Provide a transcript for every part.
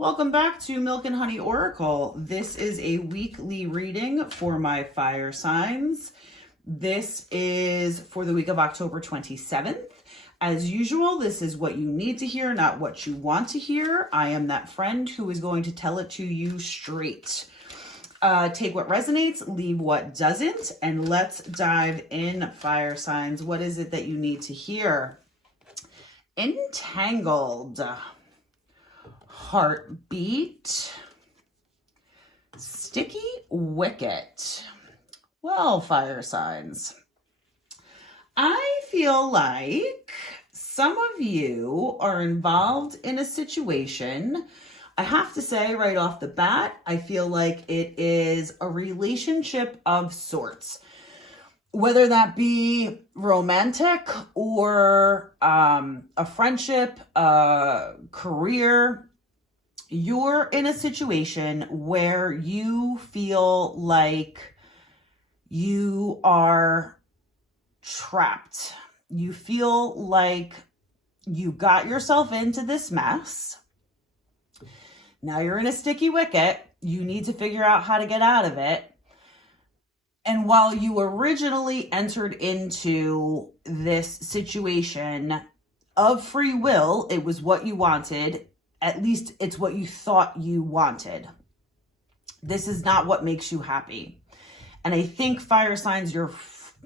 Welcome back to Milk and Honey Oracle. This is a weekly reading for my fire signs. This is for the week of October 27th. As usual, this is what you need to hear, not what you want to hear. I am that friend who is going to tell it to you straight. Take what resonates, leave what doesn't, and let's dive in, fire signs. What is it that you need to hear? Entangled. Heartbeat. Sticky wicket. Well, fire signs, I feel like some of you are involved in a situation. I have to say right off the bat, I feel like it is a relationship of sorts, whether that be romantic or a friendship, a career. You're in a situation where you feel like you are trapped. You feel like you got yourself into this mess. Now you're in a sticky wicket. You need to figure out how to get out of it. And while you originally entered into this situation of free will, it was what you wanted. At least it's what you thought you wanted. This is not what makes you happy. And I think, fire signs, you're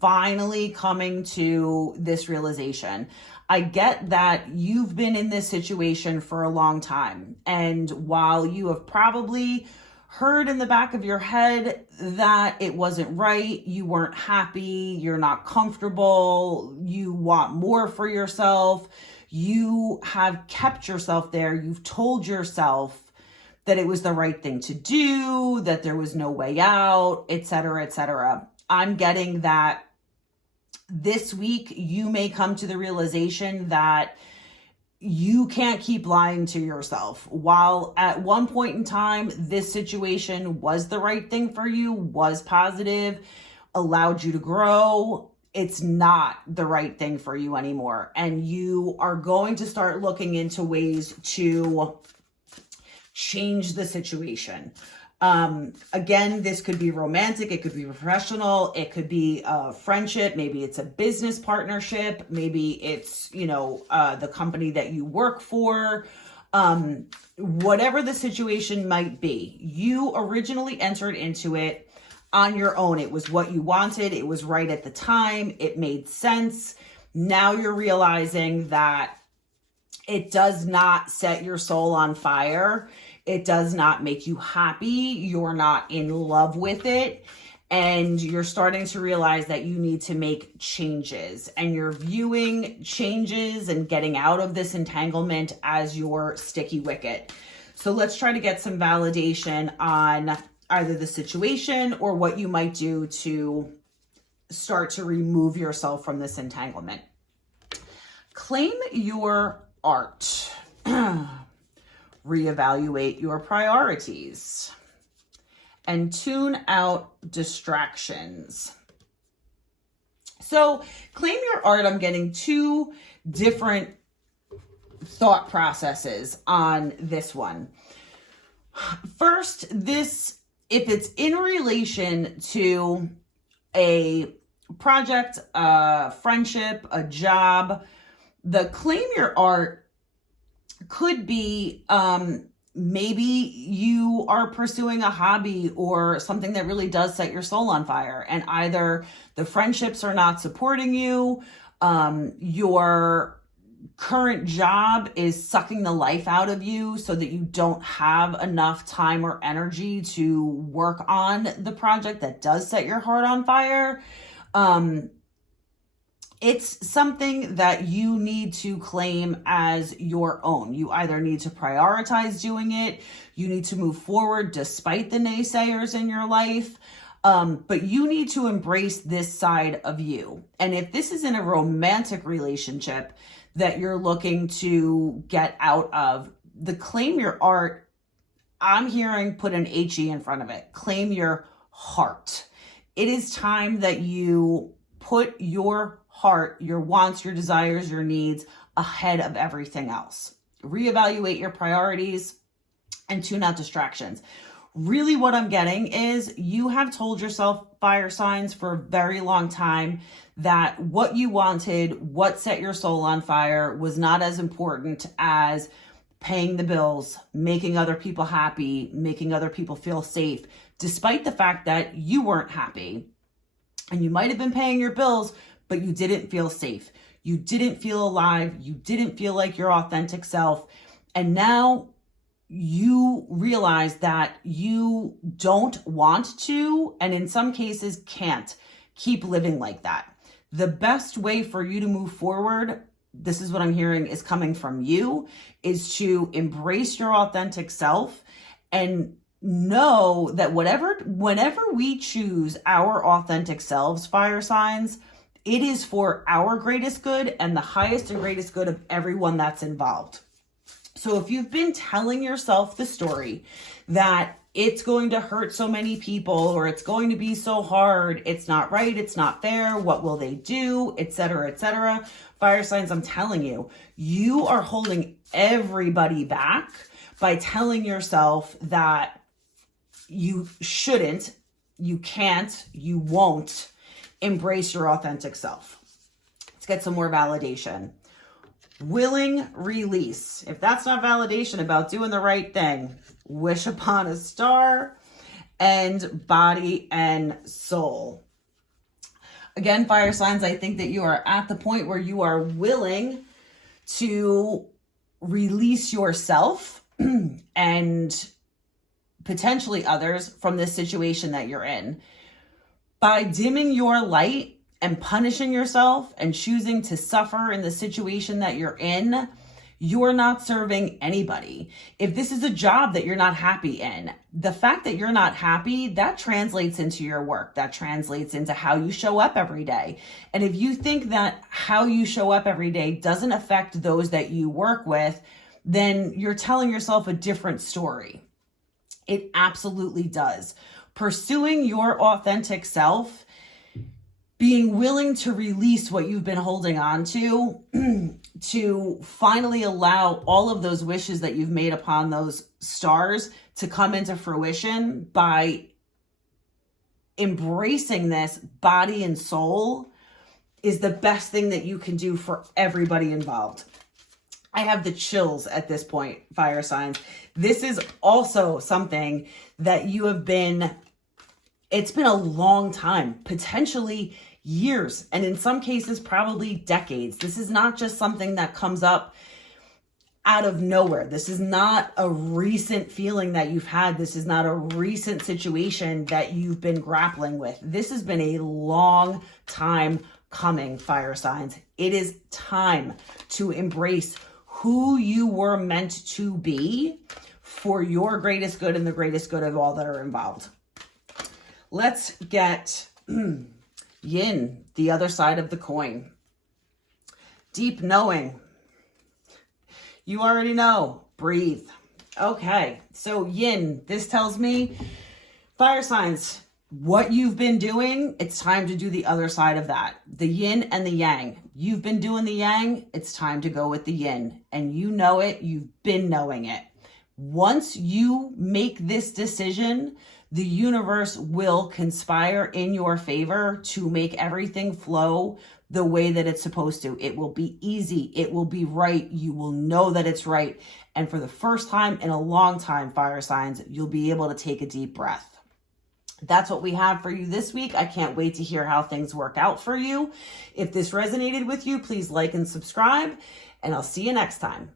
finally coming to this realization. I get that you've been in this situation for a long time. And while you have probably heard in the back of your head that it wasn't right, you weren't happy, you're not comfortable, you want more for yourself, you have kept yourself there, you've told yourself that it was the right thing to do, that there was no way out, etc., etc. I'm getting that this week you may come to the realization that you can't keep lying to yourself. While at one point in time, this situation was the right thing for you, was positive, allowed you to grow, it's not the right thing for you anymore. And you are going to start looking into ways to change the situation. Again, this could be romantic, it could be professional, it could be a friendship, maybe it's a business partnership, maybe it's, the company that you work for, whatever the situation might be. You originally entered into it on your own. It was what you wanted, it was right at the time, it made sense. Now you're realizing that it does not set your soul on fire. It does not make you happy. You're not in love with it. And you're starting to realize that you need to make changes. And you're viewing changes and getting out of this entanglement as your sticky wicket. So let's try to get some validation on either the situation or what you might do to start to remove yourself from this entanglement. Claim your art. Reevaluate your priorities, and tune out distractions. So claim your art. I'm getting two different thought processes on this one. First, if it's in relation to a project, a friendship, a job, the claim your art could be maybe you are pursuing a hobby or something that really does set your soul on fire, and either the friendships are not supporting you, your current job is sucking the life out of you so that you don't have enough time or energy to work on the project that does set your heart on fire. It's something that you need to claim as your own. You either need to prioritize doing it, you need to move forward despite the naysayers in your life, but you need to embrace this side of you. And if this is in a romantic relationship that you're looking to get out of, the claim your art, I'm hearing put an HE in front of it. Claim your heart. It is time that you put your heart, your wants, your desires, your needs ahead of everything else. Reevaluate your priorities and tune out distractions. Really what I'm getting is you have told yourself, fire signs, for a very long time that what you wanted, what set your soul on fire, was not as important as paying the bills, making other people happy, making other people feel safe, despite the fact that you weren't happy. And you might have been paying your bills, but you didn't feel safe. You didn't feel alive. You didn't feel like your authentic self. And now you realize that you don't want to, and in some cases can't, keep living like that. The best way for you to move forward, this is what I'm hearing is coming from you, is to embrace your authentic self and know that whenever we choose our authentic selves, fire signs, it is for our greatest good and the highest and greatest good of everyone that's involved. So if you've been telling yourself the story that it's going to hurt so many people, or it's going to be so hard, it's not right, it's not fair, what will they do, etc., fire signs, I'm telling you, you are holding everybody back by telling yourself that you shouldn't, you can't, you won't embrace your authentic self. Let's get some more validation. Willing release. If that's not validation about doing the right thing, wish upon a star, and body and soul. Again, fire signs, I think that you are at the point where you are willing to release yourself and potentially others from this situation that you're in. By dimming your light and punishing yourself and choosing to suffer in the situation that you're in, you're not serving anybody. If this is a job that you're not happy in, the fact that you're not happy, that translates into your work. That translates into how you show up every day. And if you think that how you show up every day doesn't affect those that you work with, then you're telling yourself a different story. It absolutely does. Pursuing your authentic self, being willing to release what you've been holding on to finally allow all of those wishes that you've made upon those stars to come into fruition by embracing this body and soul, is the best thing that you can do for everybody involved. I have the chills at this point, fire signs. This is also something that you have been, it's been a long time, potentially years, and in some cases, probably decades. This is not just something that comes up out of nowhere. This is not a recent feeling that you've had. This is not a recent situation that you've been grappling with. This has been a long time coming, fire signs. It is time to embrace who you were meant to be for your greatest good and the greatest good of all that are involved. Let's get yin, the other side of the coin. Deep knowing. You already know. Breathe. Okay, so yin, this tells me, fire signs, what you've been doing, it's time to do the other side of that. The yin and the yang. You've been doing the yang, it's time to go with the yin. And you know it, you've been knowing it. Once you make this decision, the universe will conspire in your favor to make everything flow the way that it's supposed to. It will be easy. It will be right. You will know that it's right. And for the first time in a long time, fire signs, you'll be able to take a deep breath. That's what we have for you this week. I can't wait to hear how things work out for you. If this resonated with you, please like and subscribe, and I'll see you next time.